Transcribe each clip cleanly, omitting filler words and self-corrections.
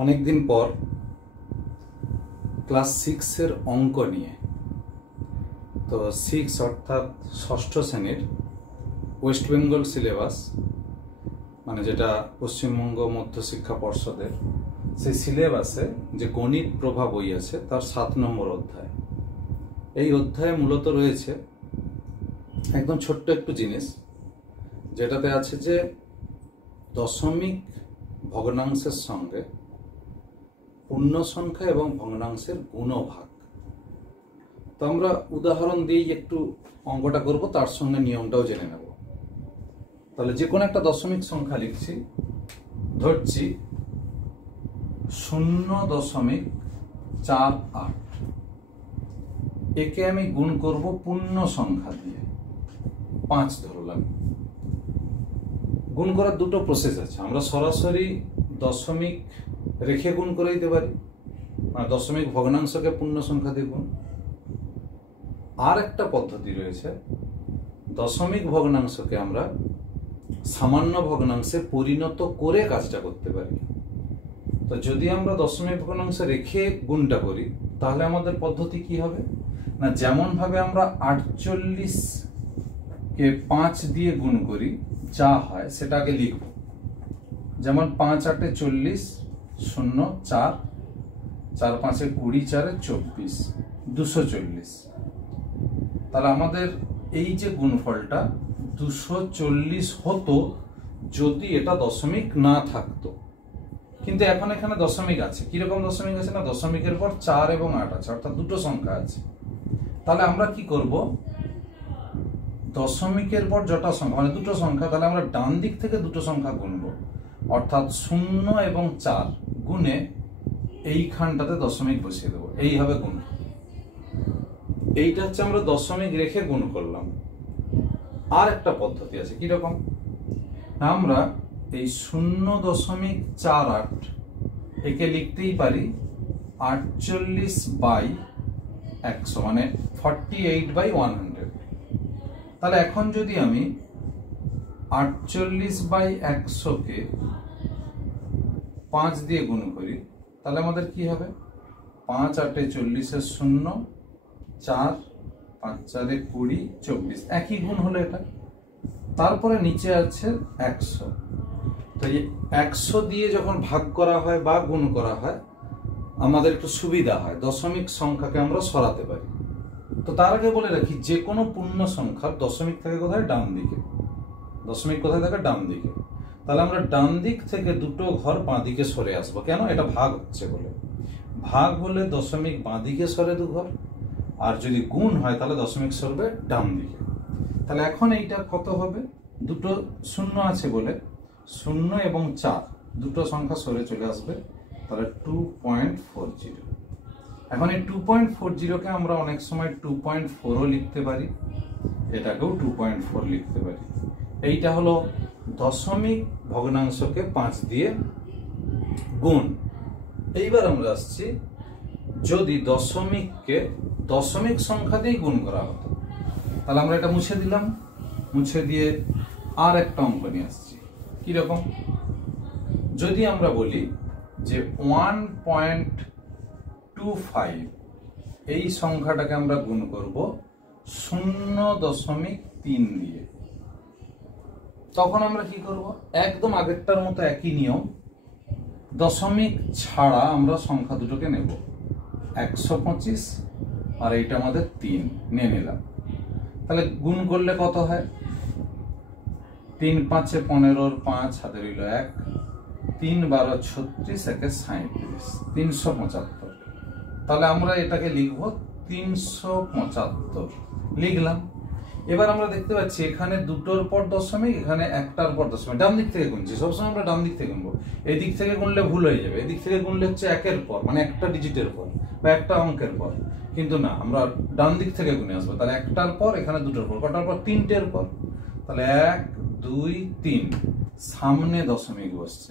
অনেকদিন পর ক্লাস 6 এর অঙ্ক নিয়ে, তো 6 অর্থাৎ ষষ্ঠ শ্রেণীর ওয়েস্ট বেঙ্গল সিলেবাস, মানে যেটা পশ্চিমবঙ্গ মধ্যশিক্ষা পর্ষদের, সেই সিলেবাসে যে গণিত প্রভা বই আছে তার 7 নম্বর অধ্যায়। এই অধ্যায়ে মূলত রয়েছে একদম ছোট্ট একটু জিনিস, যেটাতে আছে যে দশমিক ভগ্নাংশের সঙ্গে পূর্ণ সংখ্যা এবং ভগ্নাংশের গুণভাগ। তো আমরা উদাহরণ দিয়েই একটু অঙ্কটা করব, তার সঙ্গে নিয়মটাও জেনে নেব। তাহলে যে কোনো একটা দশমিক সংখ্যা লিখছি, ধরছি 0.48। একে আমি গুণ করব পূর্ণ সংখ্যা দিয়ে, 5 ধরলাম। গুণ করার দুটো প্রসেস আছে। আমরা সরাসরি দশমিক রেখে গুণ করে দিতে পারি, মানে দশমিক ভগ্নাংশকে পূর্ণ সংখ্যা দিয়ে গুণ। আর একটা পদ্ধতি রয়েছে, দশমিক ভগ্নাংশকে আমরা সামান্য ভগ্নাংশে পরিণত করে কাজটা করতে পারি। তো যদি আমরা দশমিক ভগ্নাংশে রেখে গুণটা করি, তাহলে আমাদের পদ্ধতি কি হবে না, যেমন ভাবে আমরা 48-কে 5 দিয়ে গুণ করি, যা হয় সেটা আগে লিখব। যেমন 5 × 8 = 40, 0 4, 4 × 5 = 20, 4 × 24, 240। তাহলে আমাদের এই যে গুণফলটা 240 হতো যদি এটা দশমিক না থাকতো। কিন্তু এখন এখানে দশমিক আছে। কিরকম দশমিক আছে না, দশমিকের পর 4 এবং 8 আছে, অর্থাৎ দুটো সংখ্যা আছে। তাহলে আমরা কি করব, দশমিকের পর যটা সংখ্যা মানে দুটো সংখ্যা, তাহলে আমরা ডান দিক থেকে দুটো সংখ্যা গুনবো, অর্থাৎ 0 এবং 4 গুণে এইখানটাতে দশমিক বসিয়ে দেবো। এইভাবে গুণ। এইটা হচ্ছে আমরা দশমিক রেখে গুণ করলাম। আর একটা পদ্ধতি আছে, কিরকম, আমরা এই 0.48 একে লিখতেই পারি 48/100, মানে 48/100। তাহলে এখন যদি আমি 48/100-কে 5 দিয়ে গুণ করি, তাহলে আমাদের কি হবে, 5 × 8 = 40, 0 4, 5 × 4 = 20, 24, একই গুণ হলো এটা। তারপরে নিচে আছে 100। তো এই 100 দিয়ে যখন ভাগ করা হয় বা গুণ করা হয়, আমাদের একটু সুবিধা হয়, দশমিক সংখ্যাকে আমরা সরাতে পারি। তো তার আগে বলে রাখি, যে কোনো পূর্ণ সংখ্যার দশমিক থাকে কোথায়, ডান দিকে। দশমিক কোথায় থাকে, ডান দিকে। তাহলে আমরা ডান দিক থেকে দুটো ঘর বাঁ দিকে সরে আসবো। কেন, এটা ভাগ হচ্ছে বলে। ভাগ হলে দশমিক বাঁ দিকে সরে 2 ঘর, আর যদি গুণ হয় তাহলে দশমিক সরবে ডান দিকে। তাহলে এখন এইটা কত হবে, দুটো 0 আছে বলে 0 এবং 4 দুটো সংখ্যা সরে চলে আসবে, তাহলে 2.40। এখন এই 2.40-কে আমরা অনেক সময় 2.4ও লিখতে পারি, এটাকেও 2.4 লিখতে পারি। এইটা হলো দশমিক ভগ্নাংশকে 5 দিয়ে গুণ। এইবার আমরা আসছি, যদি দশমিককে দশমিক সংখ্যা দিয়ে গুণ করা হতো, তাহলে আমরা এটা মুছে দিলাম। মুছে দিয়ে আর একটা অঙ্ক নিয়ে আসছি। কিরকম, যদি আমরা বলি যে 1.25 এই সংখ্যাটাকে আমরা গুণ করব 0.3 দিয়ে, তখন আমরা কি করব, একদম আগেরটার মতো একই নিয়ম, দশমিক ছাড়া আমরা সংখ্যা দুটোকে নেব, 125 আর এইটা আমাদের 3 নিয়ে নিলাম। তাহলে গুণ করলে কত হয়, 3 × 5 = 15, 5 হাতে রইল 1, 3 × 12 = 36, 1 × 37, 375। তাহলে আমরা এটাকে লিখব 375 লিখলাম। এবার আমরা দেখতে পাচ্ছি এখানে দুটোর পর দশমিক, এখানে একটার পর দশমিক। ডান দিক থেকে গুনছি, সবসময় আমরা ডান দিক থেকে গুনবো। এদিক থেকে গুনলে ভুল হয়ে যাবে। এদিক থেকে গুনলে হচ্ছে একের পর, মানে একটা ডিজিটের পর বা একটা অঙ্কের পর, কিন্তু না, আমরা ডান দিক থেকে গুনে আসবো। তাহলে একটার পর, এখানে দুটোর পর, কটার পর, 3টের পর। তাহলে 1 2 3, সামনে দশমিক বসছে।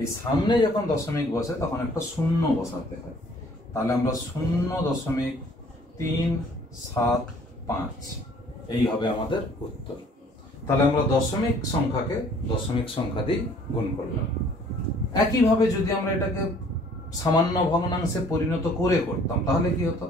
এই সামনে যখন দশমিক বসে তখন একটা 0 বসাতে হয়। তাহলে আমরা 0.375 এই হবে আমাদের উত্তর। তাহলে আমরা দশমিক সংখ্যাকে দশমিক সংখ্যা দিয়ে গুণ করলাম। একইভাবে যদি আমরা এটাকে সামান্য ভগ্নাংশে পরিণত করে করতাম, তাহলে কি হতো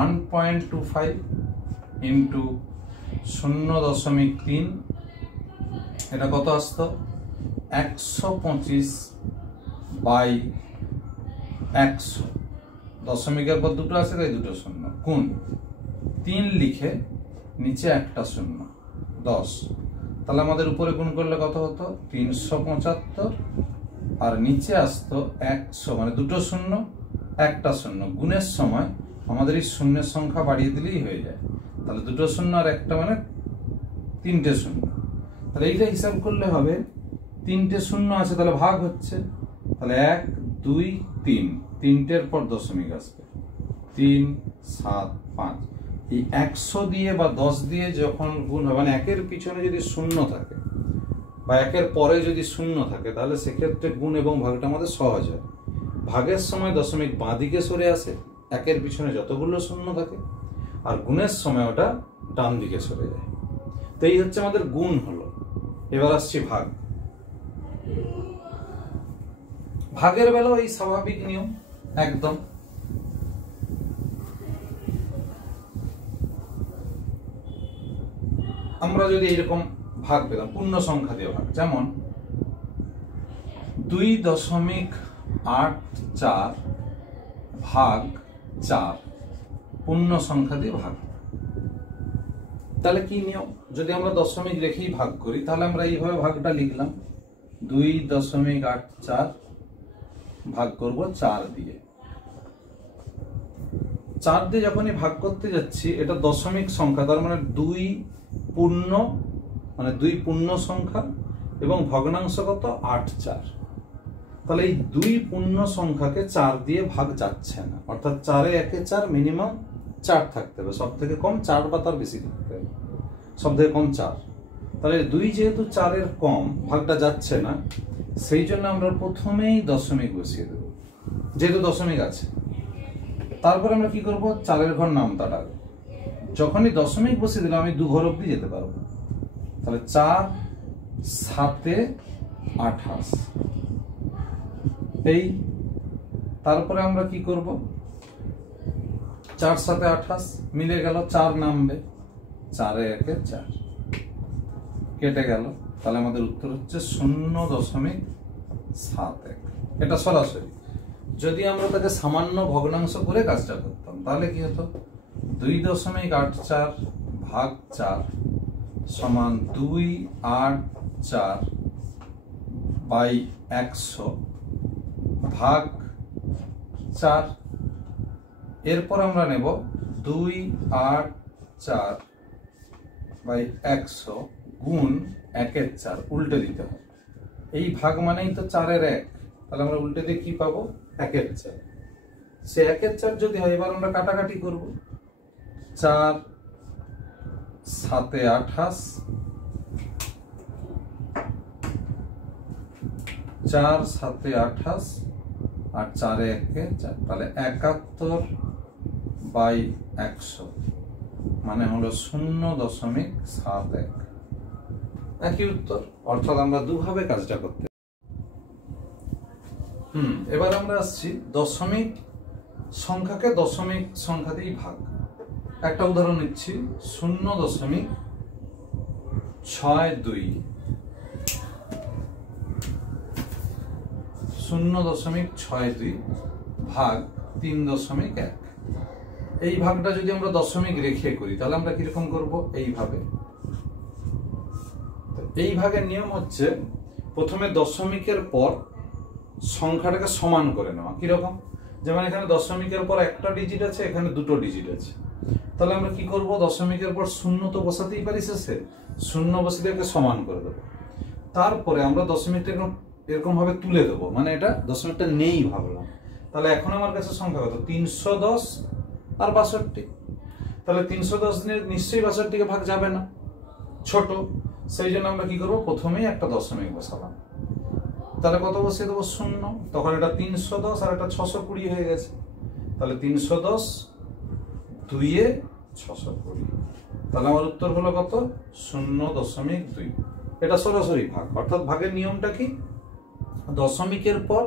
1.25 ইন্টু 0.3, এটা কত আসতো 125 বাই 100, দশমিকের পর দুটো আছে তাই দুটো শূন্য, গুণ 3 লিখে নিচে একটা শূন্য 10, তাহলে আমাদের উপরে গুণ করলে কত হতো 375, আর নিচে আসতো 100, মানে দুটো শূন্য একটা শূন্য, গুণের সময় আমাদের এই শূন্যের সংখ্যা বাড়িয়ে দিলেই হয়ে যায়, তাহলে দুটো শূন্য আর একটা মানে 3টে শূন্য, তাহলে এইটা হিসাব করলে হবে 3টে শূন্য আছে তাহলে ভাগ হচ্ছে, তাহলে 1 2 3, 3টের পর দশমিক আসবে 3 7 5, এই 100 দিয়ে বা 10 দিয়ে যখন গুণ হবে, মানে একের পিছনে যদি শূন্য থাকে বা একের পরে যদি শূন্য থাকে তাহলে সেক্ষেত্রে গুণ এবং ভাগটা আমাদের সহজ হয়। ভাগের সময় দশমিক বাঁ দিকে সরে আসে একের পিছনে যতগুলো শূন্য থাকে, আর গুণের সময় ওটা ডান দিকে সরে যায়। তো এই হচ্ছে আমাদের গুণ হলো। এবার আসছি ভাগ। ভাগের বেলাও এই স্বাভাবিক নিয়ম একদম। আমরা যদি এইরকম ভাগ পেলাম পূর্ণ সংখ্যা দিয়ে ভাগ, যেমন 2.84 ভাগ 4 পূর্ণ সংখ্যা দিয়ে ভাগ, তাহলে কি নিয়ম, যদি আমরা দশমিক রেখেই ভাগ করি তাহলে আমরা এইভাবে ভাগটা লিখলাম 2.84 ভাগ করব 4 দিয়ে। 4 দিয়ে যখনই ভাগ করতে যাচ্ছি এটা দশমিক সংখ্যা, তার মানে 2 পূর্ণ, মানে 2 পূর্ণ সংখ্যা এবং ভগ্নাংশ কত 8 4, তাহলে এই 2 পূর্ণ সংখ্যাকে 4 দিয়ে ভাগ যাচ্ছে না, অর্থাৎ 4 এ 1 এ 4, মিনিমাম 4 থাকতে হবে, সব থেকে কম 4 বা তার বেশি থাকতে হবে, সব থেকে কম 4, তাহলে 2 যেহেতু 4 এর কম, ভাগটা যাচ্ছে না, সেই জন্য আমরা প্রথমেই দশমিক বসিয়ে দেব, যেহেতু দশমিক আছে। তারপরে আমরা কি করব, 4 ঘর নামতা ডাকবো, যখনই দশমিক বসিয়ে দিলাম আমি 2 ঘর অব্দি যেতে পারবো, তাহলে 4 7 28, এই তারপরে আমরা কি করব, 4 7 28 মিলে গেল, 4 নামবে, 4 এ 1 এ 4 কেটে গেল, তাহলে আমাদের উত্তর হচ্ছে 0.71। এটা সরাসরি। যদি আমরা তাকে সামান্য ভগ্নাংশ করে কাজটা করতাম তাহলে কি হতো, 2.84 ভাগ 4 সমান 284 বাই 100 ভাগ 4, এরপর আমরা নেব 284 বাই 100 গুণ 1 এর 4, উল্টে দিতে হবে, এই ভাগ মানেই তো 4 এর 1, তাহলে আমরা উল্টে দিয়ে কি পাবো 1 এর 4, সে 1 এর 4 যদি হয় এবার আমরা কাটাকাটি করব, 4 7 28, 4 7 28 আর 4 এ 1 এ 4, তাহলে 71 বাই 100 মানে হলো 0.71, একই উত্তর। অর্থাৎ আমরা দুভাবে কাজটা করতে। এবার আমরা আসছি দশমিক সংখ্যাকে দশমিক সংখ্যা দিয়ে ভাগ। একটা উদাহরণ নিচ্ছি, 0.62 0.62 ভাগ 3.1, এই ভাগটা যদি আমরা দশমিক রেখে করি তাহলে আমরা কিরকম করব, এইভাবে। এই ভাগের নিয়ম হচ্ছে প্রথমে দশমিকের পর সংখ্যাটাকে সমান করে নেওয়া। কিরকম, যেমন এখানে দশমিকের পর একটা ডিজিট আছে, এখানে দুটো ডিজিট আছে, তাহলে আমরা কি করব, দশমিকের পর শূন্য তো বসাতেই পারি শেষে, শূন্য বসিয়ে একে সমান করে দেবো। তারপরে আমরা দশমিকটা এরকম ভাবে তুলে দেবো, মানে এটা দশমিকটা নেই ভাবলাম, তাহলে এখন আমার কাছে সংখ্যা কত, 310 আর 62, তাহলে 310 নিশ্চয়ই 62কে ভাগ যাবে না, ছোট, সেই জন্য আমরা কি করবো, প্রথমেই একটা দশমিক বসালাম, তাহলে কত বসিয়ে দেবো, 0, তখন এটা 310 আর এটা 620 হয়ে গেছে, তাহলে 310 2 এ 620, তাহলে আমার উত্তর হলো কত, 0.2। এটা সরাসরি ভাগ, অর্থাৎ ভাগের নিয়মটা কি, দশমিকের পর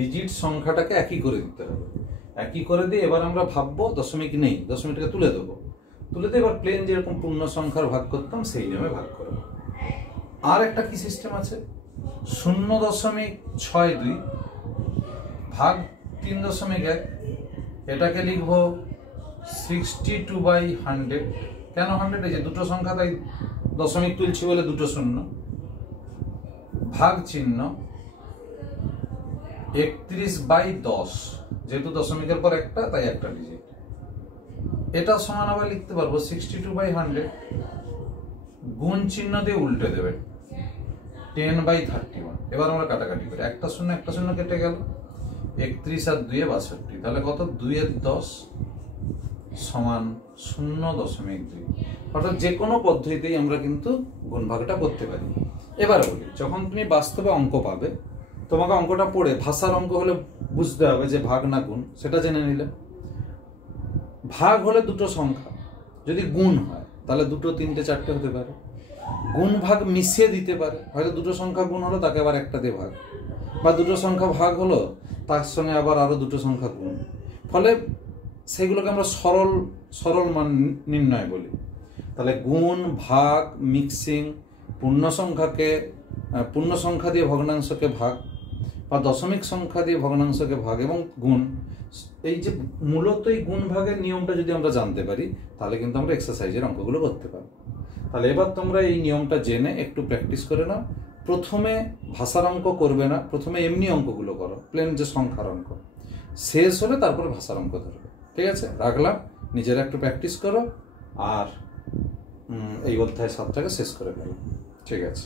ডিজিট সংখ্যাটাকে একই করে দিতে হবে। একই করে দিয়ে এবার আমরা ভাববো দশমিক নেই, দশমিকটাকে তুলে দেবো, তুলে দিয়ে এবার প্লেন যেরকম পূর্ণ সংখ্যার ভাগ করতাম সেই নিয়মে ভাগ করবো। আর একটা কি সিস্টেম আছে, 0.62 ভাগ 3.1, এটাকে লিখবো 62/100। কেন 100? এই যে দুটো সংখ্যা, তাই দশমিক তুলছি বলে দুটো শূন্য, ভাগ চিহ্ন 31/10, যেহেতু দশমিকের পর একটা তাই একটা ডিজিট। এটা সমান আবার লিখতে পারবো 62/100, গুণ চিহ্ন দিয়ে উল্টে দেবে 10/31। এবার আমরা কাটাকাটি করি, একটা শূন্য কেটে গেল, 31 আর 2 62, তাহলে কত, 2/10 সমান 0.2। অর্থাৎ যে কোনো পদ্ধতিতেই আমরা কিন্তু গুণ ভাগটা করতে পারি। এবার বলি, যখন তুমি বাস্তবে অঙ্ক পাবে, তোমাকে অঙ্কটা পড়ে ভাষার অঙ্ক হলে বুঝতে হবে যে ভাগ না গুণ, সেটা জেনে নিলে। ভাগ হলে দুটো সংখ্যা, যদি গুণ হয় তাহলে 2, 3, 4 হতে পারে। গুণ ভাগ মিশিয়ে দিতে পারে, হয়তো দুটো সংখ্যা গুণ হলো তাকে আবার একটা দিয়ে ভাগ, বা দুটো সংখ্যা ভাগ হলো তার সঙ্গে আবার আরো দুটো সংখ্যা গুণ। ফলে সেগুলোকে আমরা সরল মান নির্ণয় বলি। তাহলে গুণ, ভাগ, মিক্সিং, পূর্ণ সংখ্যা দিয়ে ভগ্নাংশকে ভাগ, বা দশমিক সংখ্যা দিয়ে ভগ্নাংশকে ভাগ, এবং গুণ, এই যে মূলত এই গুণ ভাগের নিয়মটা যদি আমরা জানতে পারি তাহলে কিন্তু আমরা এক্সারসাইজের অঙ্কগুলো করতে পারবো। তাহলে এবার তোমরা এই নিয়মটা জেনে একটু প্র্যাকটিস করে নাও। প্রথমে ভাষার অঙ্ক করবে না, প্রথমে এমনি অঙ্কগুলো করো, প্লেন যে সংখ্যার অঙ্ক, শেষ হলে তারপরে ভাষার অঙ্ক ধরবে। ঠিক আছে, রাখলাম, নিজেরা একটু প্র্যাকটিস করো আর এই অধ্যায় 7টাকে শেষ করে ফেলো। ঠিক আছে।